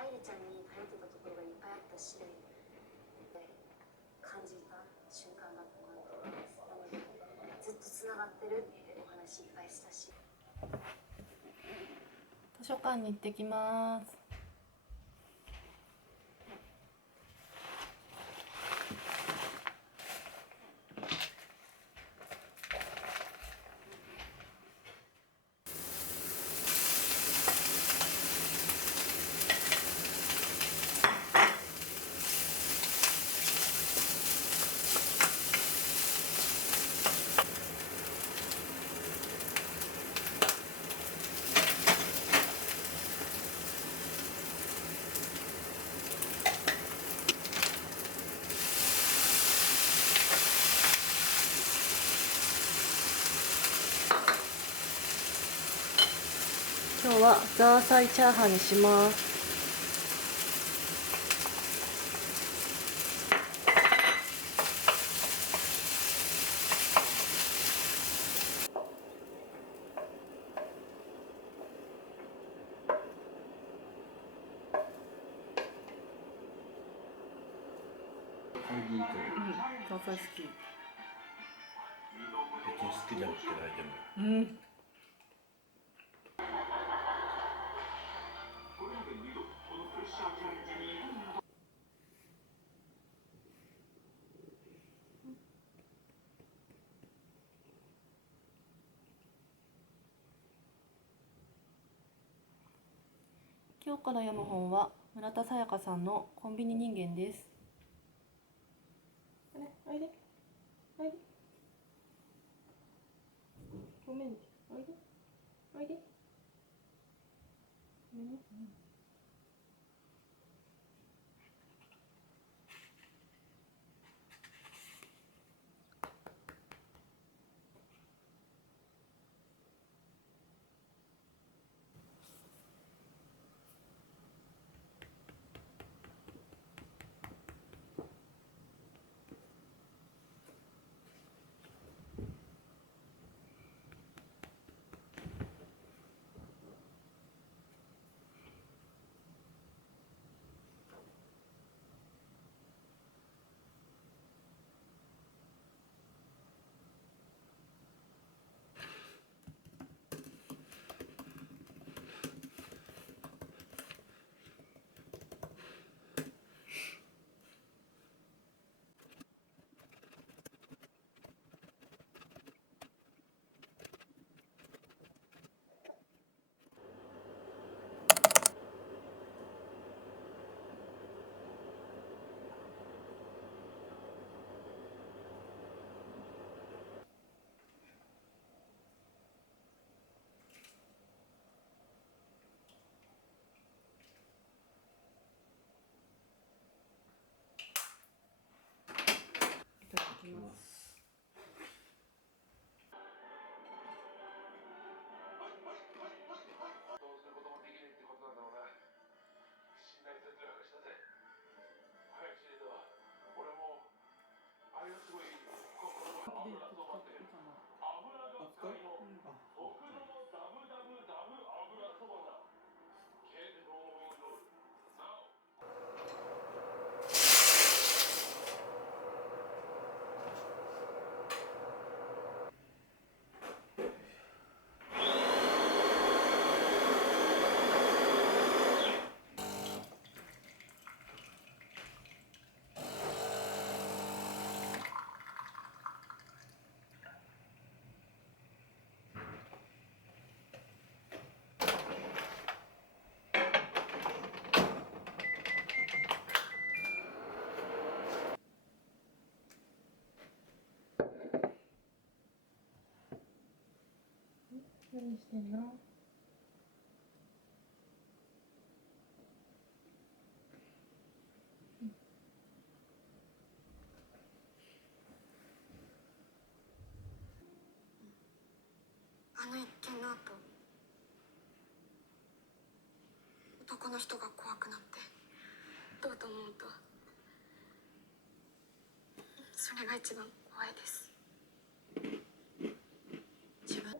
愛理ちゃんに頼ってたところがいっぱいあったし、感じた瞬間だったなと思います。なのでずっとつながってるってお話いっぱいしたし。図書館に行ってきます。今日はザーサイチャーハンにします。ザーサイ好き。別に好きじゃなくてないでも。今日から読む本は村田沙耶香さんのコンビニ人間です。おいで、おいで。ごめんね、おいで、おいで。ごめんね。いただきます。何してんの？あの一件の後、男の人が怖くなってどうと思うと、それが一番怖いです。自分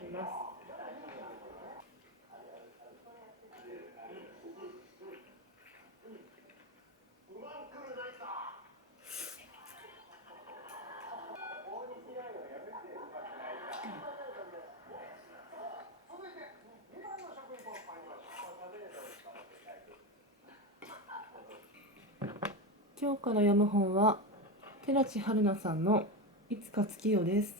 きます。今日から読む本は寺地春奈さんのいつか月夜です。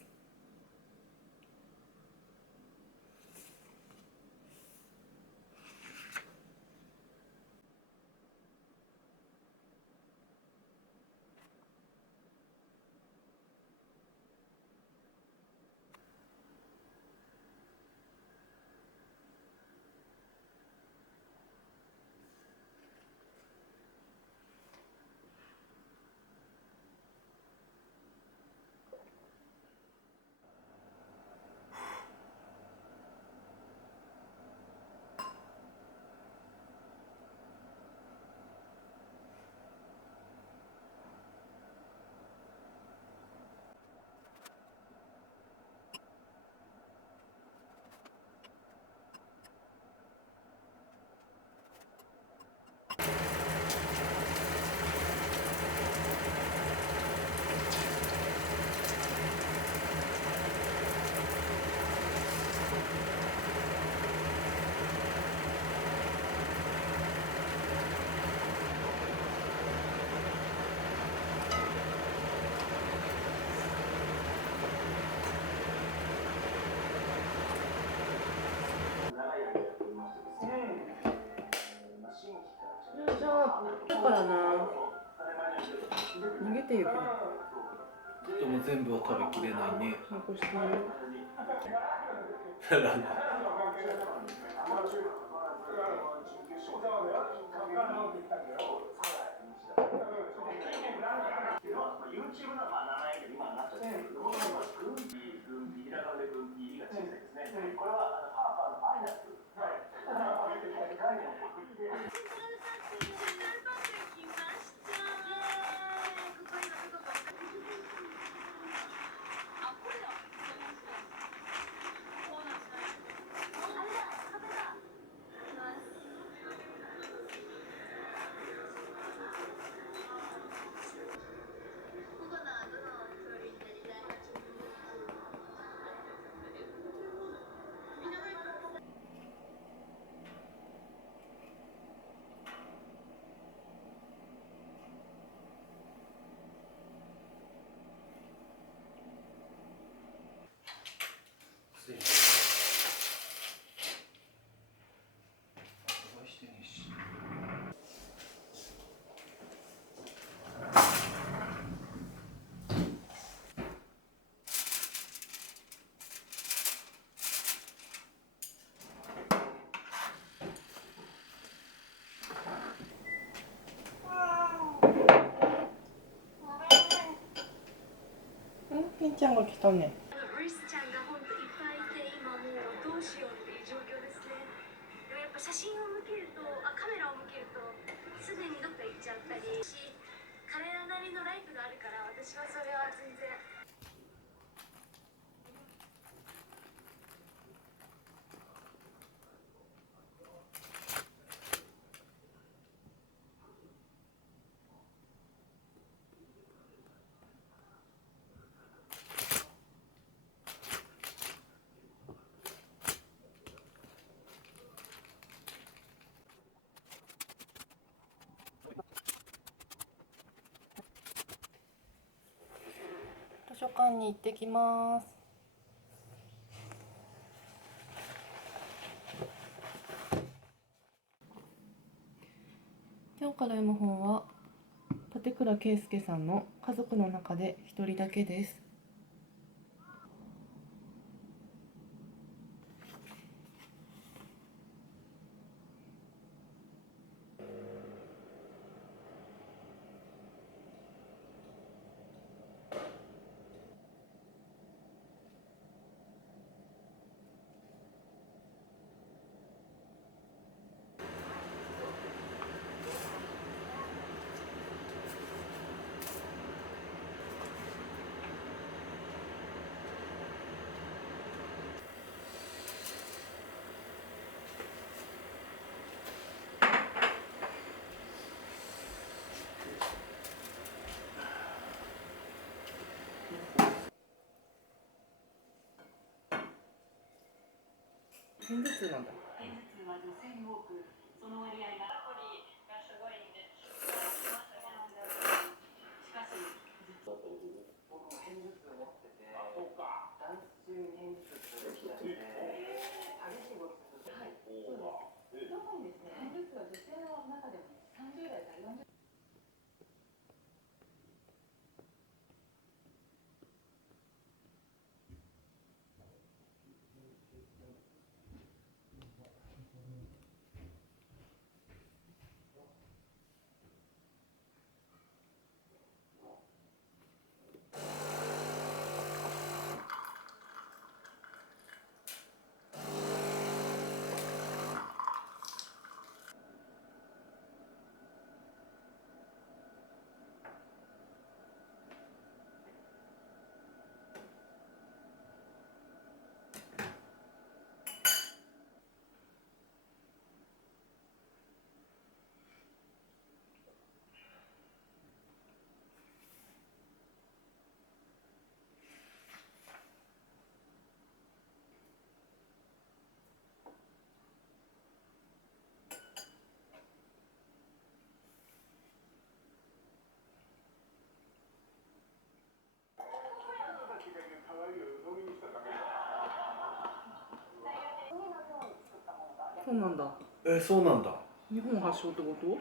だからな、逃げていく。でも全部は食べきれないね。残してる。ピンちゃんが来たね。ウリスちゃんが本当いっぱいいて、今もうどうしようっていう状況ですね。でもやっぱ写真を向けると、カメラを向けるとすぐにどっか行っちゃったりし、彼らなりのライフがあるから、私はそれは全然。図書館に行ってきます。今日から読む本は立倉圭介さんの家族の中で一人だけです。片頭痛なんだ。そうなんだ。そうなんだ。日本発祥ってこと？